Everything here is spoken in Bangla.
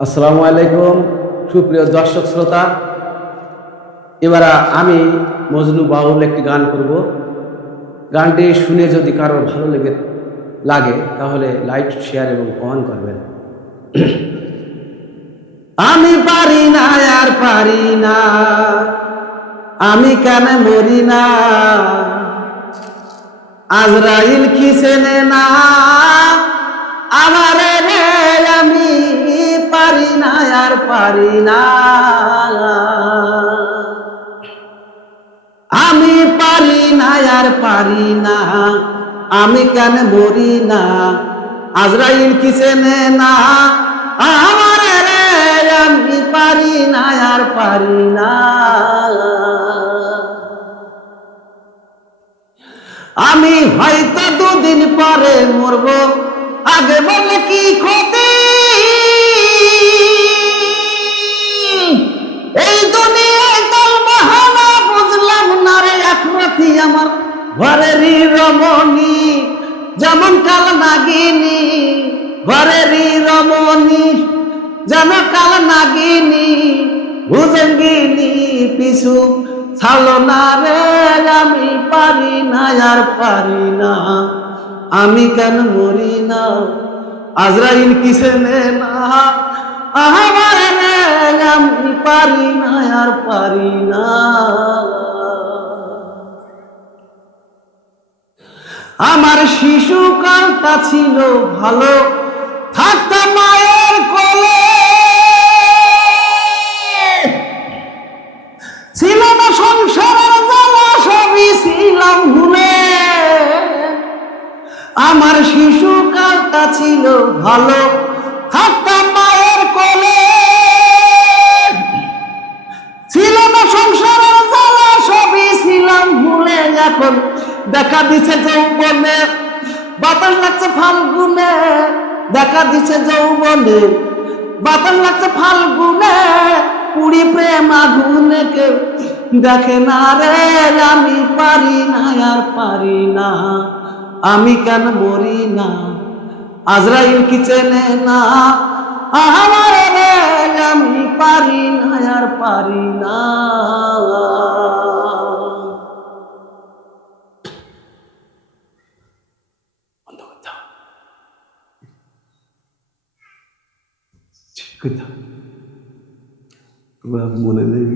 আসসালামু আলাইকুম সুপ্রিয় দর্শক শ্রোতা। এবার আমি মজনু বাউল একটি গান করব। গানটি শুনে যদি কারো ভালো লাগে তাহলে লাইক শেয়ার এবং কমেন্ট করবেন। আমি পারি না আর পারি না, আমি কেন মরি না, আজরাইল কি চেনে না আমারে রে, আমি পারি না আর পারি না, আমি পারি না আর পারি না, আমি কেন মরি না, আজরাইল কি চেনে না আমারে রে, আমি পারি না আর পারি না। আমি হয়তো দুদিন পরে মরব, আগে বলে কি ক্ষতি, এই দুনিয়ায় তালবাহানা বুঝলাম না রে একরতি, আমার ঘরেরই রমণী যেমন কাল নাগিনী, ঘরেরই রমণী যেন কাল নাগিনী, ভুজঙ্গিনী পিছু ছাড়লো না রে, আমি পারি না আর পারি না, আমি কেন মরি না, আজরাইল কি চেনে না আমার রে, আমি পারি না আর পারি না। আমার শিশুকালটা ছিল ভালো, থাকতাম মায়ের কোলে, ছিল না সংসারের জ্বালা, সবই ছিলাম ভুলে। আমার শিশুকালটা ছিল ভালো, থাকতাম মায়ের কোলে, ছিল না সংসারের জ্বালা, সবই ছিলাম ভুলে। এখন দেখা দিচ্ছে যৌবনে, বাতাস লাগছে ফাল্গুনে, দেখা দিচ্ছে যৌবনে, বাতাস লাগছে ফাল্গুনে, পুরি প্রেম আগুনে, কেউ দেখে না রে, আমি পারি না আর পারি না, আমি কেন মরি না, আজরাইল কি চেনে না আমার রে, আমি পারি না আর পারি না। মনে নেই।